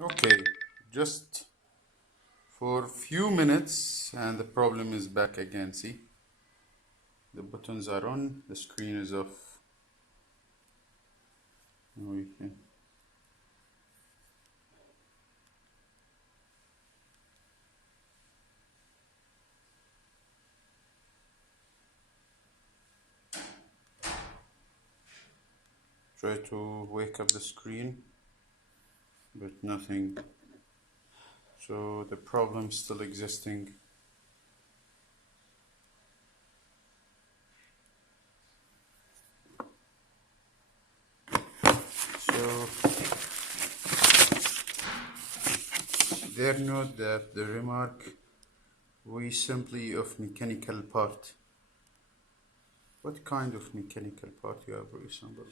Okay, just for few minutes and the problem is back again. See, the buttons are on, the screen is off. Now we can try to wake up the screen, but nothing. So the problem still existing. So there note that the remark we simply of mechanical part. What kind of mechanical part you have reassembled?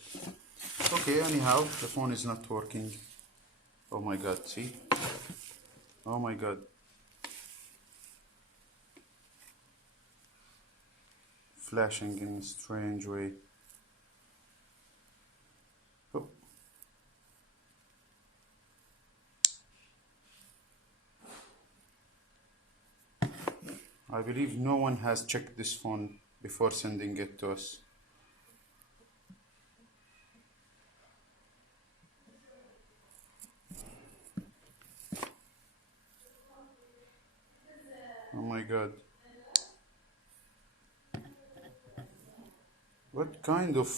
Okay, anyhow, the phone is not working. Oh my god, see? Oh my god. Flashing in a strange way. Oh. I believe no one has checked this phone before sending it to us. Oh my god. What kind of...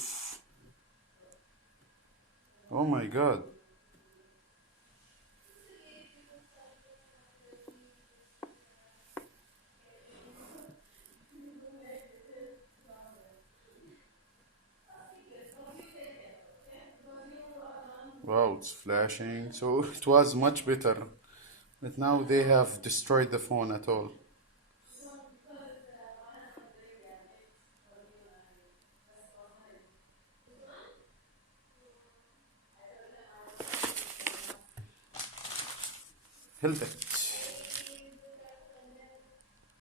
Oh my god. Wow, it's flashing. So it was much better. But now they have destroyed the phone at all. Helpbit.